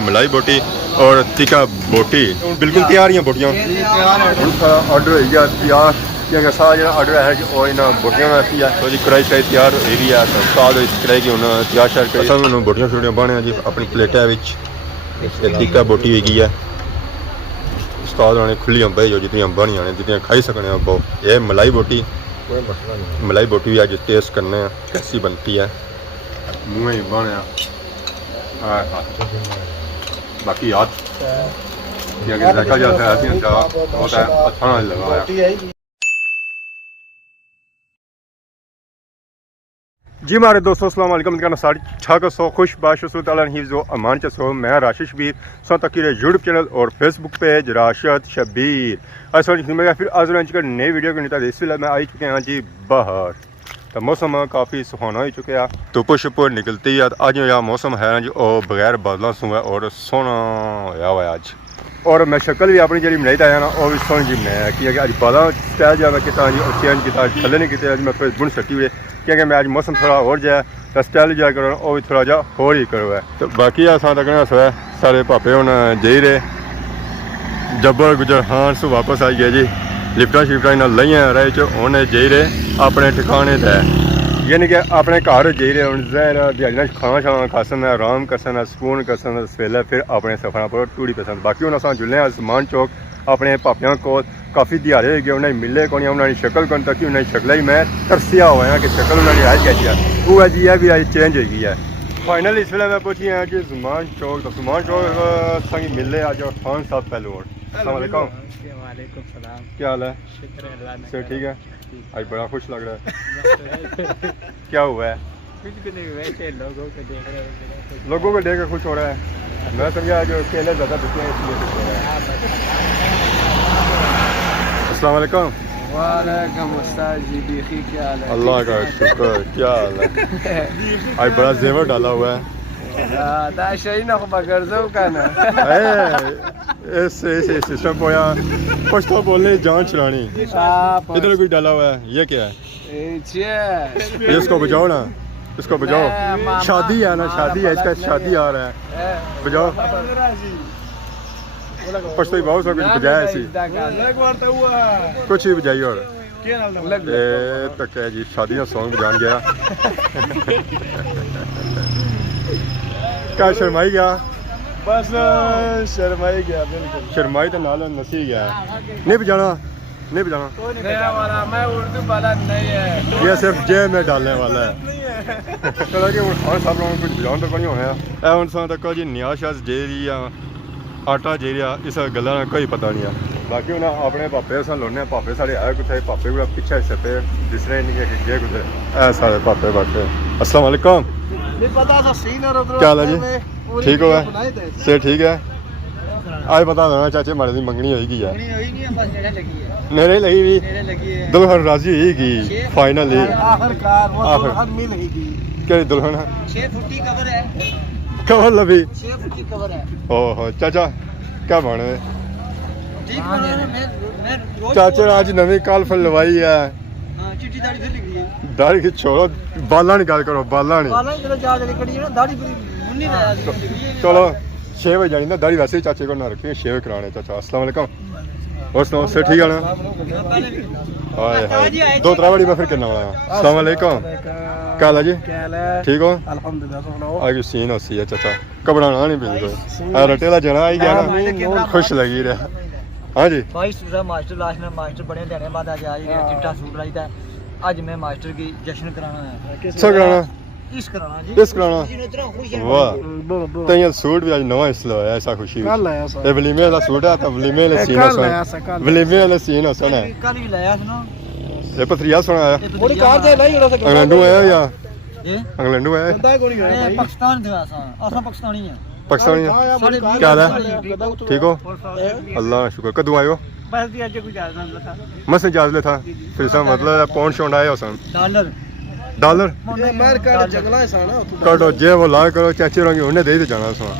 मलाई बोटी और तिक्का बोटी बिल्कुल तैयार ही बोटियां ऑर्डर हो गया तैयार क्योंकि सारा जो ऑर्डर है वो इन्होंने बोटियां रखी है तो जी कढ़ाई शायद तैयार हो गई है तो साल इस कढ़ाई की उन्होंने तैयार शायद कर सब उन्होंने बोटियां छोटियां बने जी अपनी प्लेटा तिक्का बोटी हो गई है उस्ताद ने खुली अंबा जो जितनी बनिया ने जितनी खाई सकने वो ये मलाई बोटी भी आज टेस्ट करने कैसी बनती है मुँह ही बने बाकी याद देखा जाता है होता है अच्छा नहीं लगा जी हमारे दोस्तों अस्सलाम वालेकुम का सारी छा सो खुश बाशुसूत हिफ्ज़ो अमान चसो मैं राशिद शबीर सो तक यूट्यूब चैनल और फेसबुक पेज राशिद शबीर मैं फिर आज का नई वीडियो को नहीं इस वे मैं आई चुके हैं जी बाहर तो मौसम काफ़ी सुहाना हो चुके हैं धुप शुप निकलती है अज यह मौसम है जी और बगैर बादलों से है और सोहना होया हुआ अज और मैं शक्ल भी अपनी जी बनाई आया ना वो भी सोहनी जी बनाया क्योंकि अज बादल स्टाइल जो मैं किया जी और चेंज किया थले नहीं किया मैं फिर बुन सकी हुए क्योंकि मैं अज मौसम थोड़ा और जाए तो स्टाइल जो करो वो भी थोड़ा जा होर ही करो है तो बाकी असा तकना है सारे भापे हूँ जाई रहे जबर गुजर खान सो वापस आई गए जी लिफ्टा शिफ्टा इन्हें लइया रहे उन्हें जाई रहे अपने ठिकाने ते यानी कि अपने घर जाई रहे हूँ दिहाड़ी खाना शाना खासन आराम करसन सुकून करसन सवेले फिर अपने सफर पर टूड़ी पसंद बाकी हूँ अस जुले समान चौक अपने पापियां को काफ़ी दिहाड़े हो गए उन्हें मिले को उन्होंने शक्ल कौन तक उन्हें शक्ल ही मैं तरसिया हुआ है कि शक्ल उन्होंने आज कैसी है वो है जी है भी आज चेंज हो गई है फाइनल इस वे मैं पूछी है कि समान चौक तो समान चौक संग मिले आज खान साहब पहलू अस्सलाम क्या हाल है सर ठीक है आज बड़ा खुश लग रहा है क्या हुआ है कुछ नहीं वैसे लोगों को देख कर खुश हो रहा है मैं समझा जो केले ज़्यादा बिकते हैं इसलिए खुश हो रहा है अस्सलाम वालेकुम वालेकुम अस्सलाम जी देखी क्या हाल है अल्लाह का शुक्र क्या हाल है आज बड़ा जेवर डाला हुआ है सिस्टम पोया कुछ तो बोलने जान चलानी इधर कुछ डाला हुआ है ये क्या है इसको बजाओ ना इसको बजाओ शादी है ना शादी है इसका शादी आ रहा है बजाओ पछतो बहुत सा कुछ बजाया ऐसी कुछ ही बजाई और तक है जी शादी का सॉन्ग बजान गया क्या शर्माई गया बस शर्माई गया बिल्कुल शर्माई तो नाल नसी गया नहीं बजाना नहीं बजाना वाला मैं उर्दू वाला नहीं है ये सिर्फ जेब में डालने वाला है चलो जी खान साहब लोगों कुछ बजान तो नहीं होया उनसा तक जी न्याज शाज जे रिया आटा जे रिया इस गल्ला का कोई पता नहीं है बाकी उन्हें अपने पापे अस लाने पापे साढ़े आए कुछ पापे को पिछे हिस्से पे दिसने नहीं है कि जे कुछ है सारे पापे बाटे अस्सलाम वालेकुम क्या हाल है जी ठीक हो से ठीक है आज बता देना चाचे मारे की मंगनी होगी है मेरे लगी भी दुल्हन राजी होगी फाइनली क्या दुल्हन कवर लभी ओहो चाचा क्या बने चाचे आज नवी काल फल लवाई है दाढ़ी की छोड़ो बाला नहीं गल करो बाला नहीं चलो 6 बजे जानी ना दाढ़ी वैसे ही चाचे को ना रखी 6 बजे कराने चाचा अस्सलाम वालेकुम और सुनाओ से ठीक है ना हाय हाय 2-3 बारी मैं फिर करना वाला अस्सलाम वालेकुम क्या हाल है जी ठीक हो अल्हम्दुलिल्लाह आज सीन हो सी है चाचा घबराना नहीं बिल्कुल रटेला जना आई गया ना खुश लगी रहा हाँ जी मास्टर लास्ट में मास्टर बड़े देने बाद आज चिट्टा सूट लाई था आज मैं मास्टर की जश्न कराना है किसका कराना इस कराना जी इस कराना वाह तो ये सूट भी आज नवा इसलिए है ऐसा खुशी ये वलीमे वाला सूट है तो वलीमे वाले सीन है वलीमे वाले सीन है कल ही लाया सुनो ये पथरिया सुना है बड़ी कार से लाई जरा इंग्लैंड है या ये इंग्लैंड है पाकिस्तान से आसा पाकिस्तानी है पाकिस्तानी क्या हाल है ठीक हो अल्लाह शुक्र कदू आयो बस भी आज कुछ आज़ाद था मस्त इजाजत था फिर इसका मतलब पौंड शौंड आया उसन डॉलर कटो जे वो ला करो चाचे रंगी उन्हें दे जाना सुना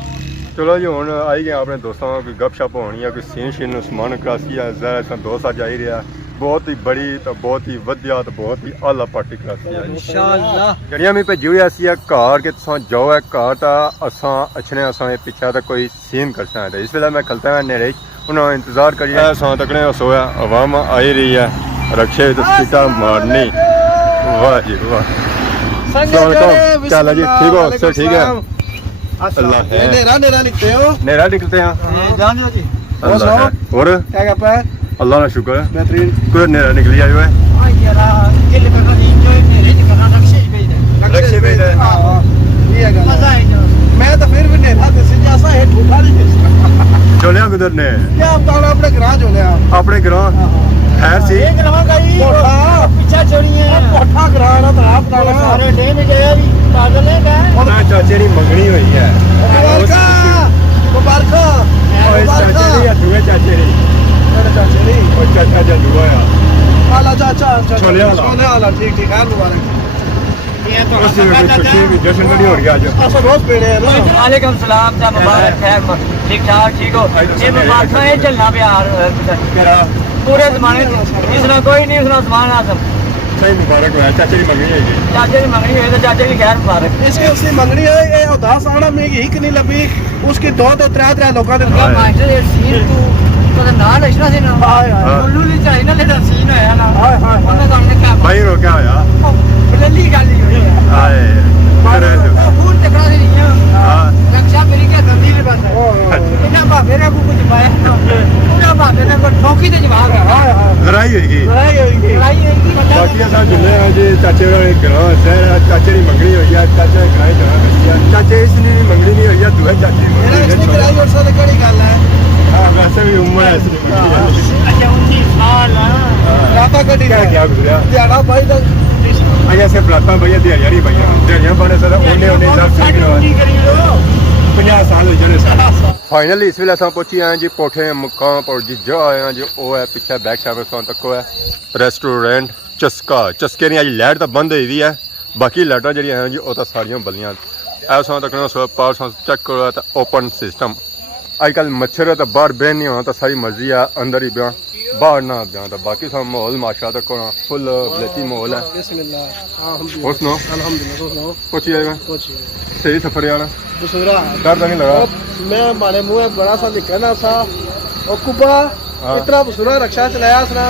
चलो जी हूँ आई गए अपने दोस्तों की गप शप होनी है कोई सीन शीन समान करासी है जरा दोस्त अज आई रहा ਬਹੁਤ ਹੀ ਬੜੀ ਤੇ ਬਹੁਤ ਹੀ ਵਧੀਆ ਤੇ ਬਹੁਤ ਹੀ ਆਲਾ ਪਾਰਟੀ ਕਲਾਸ ਹੈ इंशाअल्लाह ਜਿਹੜੀਆਂ ਮੈਂ ਭੇਜੀ ਹੋਈ ਸੀ ਘਰ ਕਿ ਤੁਸੀਂ ਜਾਓ ਹੈ ਘਰ ਤਾਂ ਅਸਾਂ ਅਛਨੇ ਅਸਾਂ ਇਹ ਪਿੱਛਾ ਤਾਂ ਕੋਈ ਸੀਨ ਕਰ ਸਕਦੇ ਇਸ ਵੇਲੇ ਮੈਂ ਖਲਤਾ ਹਾਂ ਨੇੜੇ ਉਹਨਾਂ ਇੰਤਜ਼ਾਰ ਕਰੀਏ ਅਸਾਂ ਤੱਕਣੇ ਸੋਇਆ ਆਵਾਮ ਆਈ ਰਹੀ ਹੈ रक्षे तो सीटा मारनी वाह जी वाह चल जी ठीक हो सर ठीक है अल्लाह है नेरा निकलते हो नेरा निकलते हैं जान लो जी अल्लाह है और क्या करता है अल्लाह का शुक्र है बेहतरीन कोई नेरा निकली आयो है यार दिल में एंजॉय मेरे करना रक्षे पे हां ये मजा है मैं तो फिर भी नेरा से जैसा है ठूठा नहीं चलिया किधर ने क्या आप अपने घर चलिया अपने घर खैर सी एक नवा गई पोठा पीछा छोड़ी है पोठा कराना तो आप का सारे डे में गया भी पागल है क्या मैं चाचे री मंगनी हुई है मुबारक ओए चाचे री या दुए चाचे री मेरे चाचे री ओ चाचा जा दुआ या आला चाचा छोले आला ठीक ठीक है मुबारक ये तो उसी में खुशी भी जश्न नहीं हो गया आज ऐसा रोज पेड़े है ना वालेकुम सलाम जा मुबारक खैर ठीक ठाक ठीक हो ये मुबारक है चलना पे यार तेरा पूरे जमाने इसना कोई नहीं उसना जमान आसम सही मुबारक हुआ चाचे की मंगनी है चाचे की मंगनी है तो चाचे की खैर मुबारक इसकी उसकी मंगनी है ये उदास आना में हिक नहीं लभी उसकी दो त्रै लोगों ने मास्टर ये सीन तो ना लक्षणा से ना बोलू नहीं चाहिए ना लेकिन सीन है ना उन्होंने तो हमने क्या भाई रो क्या होया बदली गाली हुई है हाय अरे पूर्ण तकरा से नहीं है हां रक्षा मेरी क्या गंदी की बात है बिना बाबे ने को कुछ पाया पूरा बाबे ने को ठोकी ते जवाब है हां लड़ाई होगी लड़ाई बाकी असा जुले हैं जी चाचे का ग्रां शहर चाचे की मंगनी हुई है चाचा ग्रां ग्रां चाचे इसने मंगनी नहीं हुई है दुए चाचे मेरा इसकी लड़ाई और साथ कड़ी गल है हां वैसे भी उम्र है इसकी अच्छा 19 साल राता कड़ी क्या गुजरा दिहाड़ा भाई तो अया से प्लाटा भैया दिहाड़ियां नहीं भैया दिहाड़ियां बने सर ओने सब ठीक 50 साल हो जाने फाइनली इस वेले असां पहुंची आए जी पोठे मुकाम पर जी जो आए हैं जो वो है पीछे बैक साइड में तक है रेस्टोरेंट चस्का चस्के ने अज लाइट तो बंद हुई है बाकी लाइटा जी हैं जी वो तो सारियां बलियां ऐसा तक पावर चेक करो तो ओपन सिस्टम अजकल मच्छर तो बाहर बह नहीं होना तो सारी मर्जी है अंदर ही ब्याह बाहर ना ब्याह तो बाकी सब माहौल माशा तक फुल ब्लेती माहौल है और सुनो अल्हम्दुलिल्लाह पहुंची जाएगा सही सफर है ना दूसरा डर तो नहीं लगा मैं हमारे मुंह में बड़ा सा दिखना था और कुबा इतना बुरा रक्षा चलाया उसने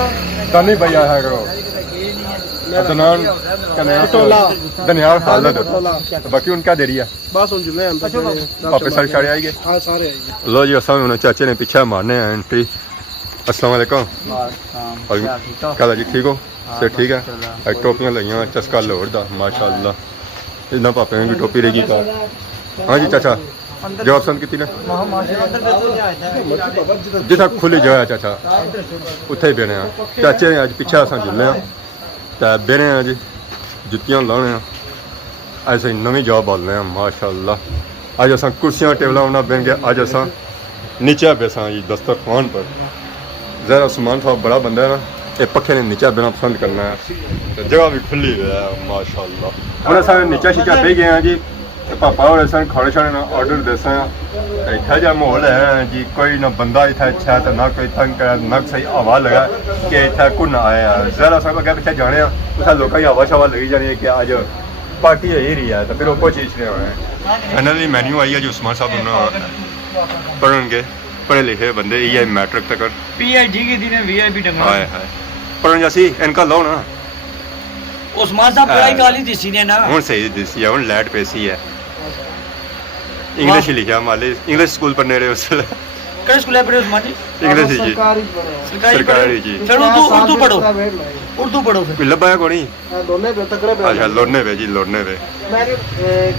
तो नहीं भैया है करो अदनान दनियाल खालद तो बाकी उनका देरी है बस उन जुले हम वापस सारे सारे आएंगे हां सारे आएंगे लो जी असल में चाचे ने पीछे मारने हैं एंट्री अस्सलाम वालेकुम क्या जी ठीक हो से ठीक है टोपियां लगियां चस्का लोड़ दा माशाअल्लाह इतना पापे ने भी टोपी रहेगी का हाँ जी चाचा जवाब पसंद की ने जिथा खुली जगह चाचा उत्थे ही बेने चाचे ने अज पीछे अस जुले तो बेने जी जुत्तियां लाने ऐसे नवी जॉब बोलने हैं माशाअल्लाह अज अस कुर्सियां टेबल बना बन गए अज अस नीचे बेसा जी दस्तरखान पर ज़रा सामान थोड़ा बड़ा बंदा है ना ये पखे ने नीचे बिना पसंद करना है तो जगह भी खुली है माशाअल्लाह हम सारे नीचे शीचा बह गए हैं जी पापा और ऐसा खाने शाने ना ऑर्डर देसा इतना जहा माहौल है जी कोई ना बंदा इतना अच्छा है तो ना कोई तंग करे ना सही हवा लगा कि इतना कुन आया ज़रा सा अगर पीछे जाने उस लोगों की हवा शवा लगी जानी है कि अज पार्टी हो ही रही है तो फिर वो चीज नहीं होना है फाइनली मेन्यू आई है जो उस्मान साहब उन्होंने पढ़ेंगे पढ़े लिखे बंदे ये मैट्रिक तक पीएचडी की दिन वीआईपी डंगा हाय हाय पढ़न जैसी इनका लो ना उस्मान साहब पढ़ाई काली दिसी ने ना हूँ सही दिसी है हूँ लैट पेसी है इंग्लिश ही लिखा माले इंग्लिश स्कूल पढ़ने रहे उस कौन स्कूल है पढ़े उस्मान जी इंग्लिश जी सरकारी जी फिर उर्दू पढ़ो उर्दू पढ़ो फिर लब्बा है कोनी दोने पे तकरे पे अच्छा लोडने पे जी लोडने पे मैंने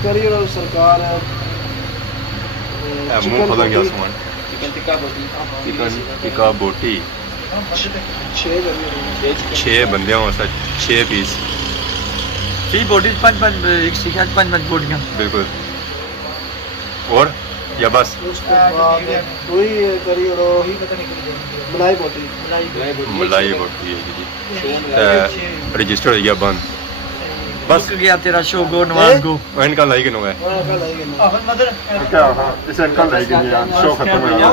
करियर और सरकार मुंह खोला गया सामान चिकन टिक्का बोटी 6 बंदे हो सर 6 पीस 3 बोटी 5 एक शिकायत 5 बोटियां बिल्कुल और या बस उसके बाद वही करियर मलाई बोटी मलाई बोटी है जी रजिस्टर हो गया बंद बस गया तेरा शो गो नवाज गो इनका लाई किनो है क्या हाँ इसे इनका लाई किनो यार शो खत्म हो गया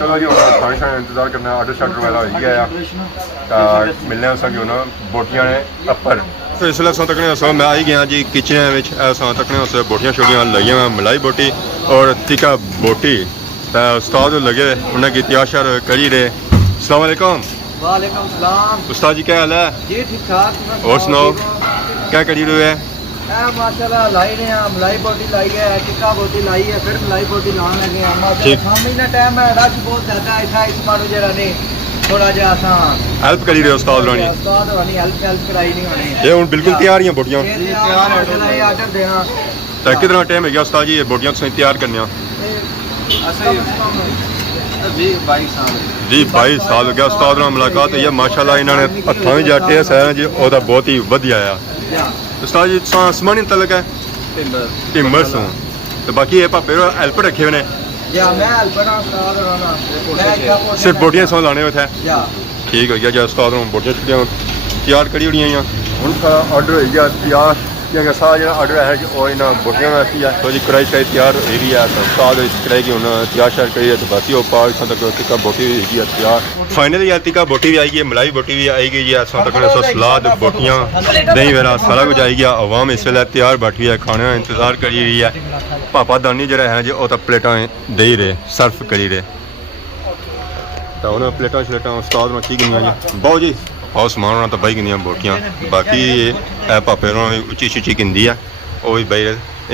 चलो जी खाने का इंतजार करना ऑर्डर शॉर्डर वाला हो गया यार मिलने हैं सब ना बोटियां ने अपर तो इसलिए सौ तक सो मैं आई गया जी किचन में सौ तक उस बोटियां शोटियां लगी हुई मलाई बोटी और तिक्का बोटी उस्ताद लगे उन्हें की तैयार शार करी रहे। अस्सलाम वालेकुम। वालेकुम सलाम उस्ताद जी क्या हाल है? जी ठीक ठाक और सुनाओ क्या करी रहे हैं? माशाल्लाह लाई रहे हैं मलाई बोटी लाई है टिक्का बोटी लाई है फिर मलाई बोटी लाने लगे हैं ठीक। शामी का टाइम है रश बहुत ज्यादा है इस बार जरा नहीं थोड़ा जिहा असां हेल्प करी रहे हो उस्ताद रानी हेल्प कराई नहीं होनी ये हूँ बिल्कुल तैयार ही हैं बोटियां आर्डर देना तो कितना टाइम है गया उस्ताद जी ये बोटियां तुसीं तैयार करनियां? 20-22 साल हो गया उस्ताद नाल मुलाकात हुई है माशाल्लाह इन्होंने हत्थों भी जट है सर जी ओदा बहुत ही वधिया है। उस्ताद जी आसमानी तलक है टिम्बर सो तो बाकी ये पापे हेल्प रखे हुए ने सिर्फ बोटियां सौ लाने हुए थे ठीक हो गया जो उस्ताद बोटियां छुट्टियां तैयार करी हुई हैं उनका ऑर्डर हो गया तैयार क्योंकि सारा जो ऑर्डर है वो इन्हें बोटियां का है तो जी कढ़ाई शायद तैयार हो रही है तो उस्ताद इस कढ़ाई की उन्हें तैयार शायद करी है तो बाकी वो पाव इतना तक टिक्का बोटी भी है तैयार फाइनली यार टिक्का बोटी भी आई गई मलाई बोटी भी आई गई है इतना तक सलाद बोटियां दही वगैरह सारा कुछ आई गया अवाम इस वे तैयार बैठी है खाने का इंतजार करी रही है पापा दानी जरा है जी वो तो प्लेटा दे रहे सर्फ करी रहे तो उन्हें प्लेटा शलेटा उस्ताद ने की गई जी बहुत जी बहुत समान होना तो बही गई बोटियां बाकी पापे उन्होंने उची उची गिनती है वो भी बही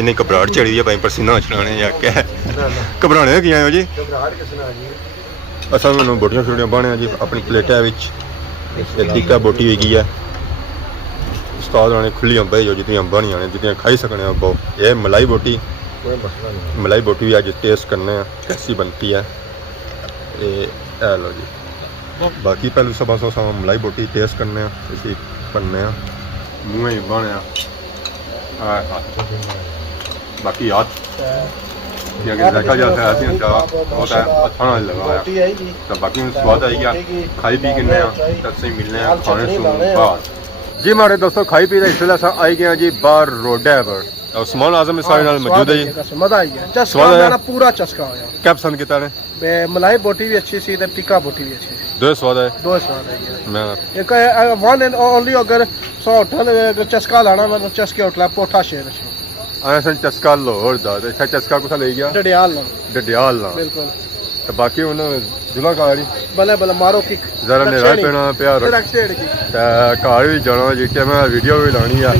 इन्हें घबराहट चढ़ी है भाई पसीना चलाने या क्या घबराने की आए हो जी असा मैंने बोटियां शोटियां बने जी अपनी प्लेटा टिक्का बोटी हुई है उस्ताद ने खुलियां बही जो जितनी बनिया ने जितनी खाई सकने बहुत ये मलाई बोटी भी अज टेस्ट करने कैसी बनती है ये लो जी बाकी पहले सब मलाई बोटी टेस्ट करने इसी बनने मुँह ही बने बाकी याद देखा जाता है ऐसी होता है अच्छा ना लगा तो बाकी स्वाद आई गया खाई पी किन्ने तो मिलने खाने से बाद जी हमारे दोस्तों खाई पी इस वे आई गए जी बाहर रोडे पर उस्मान आजम इस मौजूद है जी मजा आई है चस्का पूरा चस्का होया क्या पसंद किया ने मलाई बोटी भी अच्छी सी टिक्का बोटी भी अच्छी दो स्वाद है मैं एक वन एंड ओनली अगर 100 होटल चस्का लाना मतलब चस्के होटल पोठा शेर सन चस्का लाहौर दा इत्थे चस्का कुत्थै लेई गया डडियाल बिल्कुल तो बाकी हुन जुला गाड़ी भले मारो किक जरा नेरा पेना प्यार घर भी जाना जी मैं वीडियो भी लानी है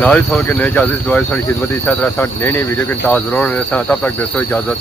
नाल ही के नई इजाजत दुआई साडी खिदमत इस तरह नई वीडियो के इंतजार जरूर तब तक दोस्तों इजाजत।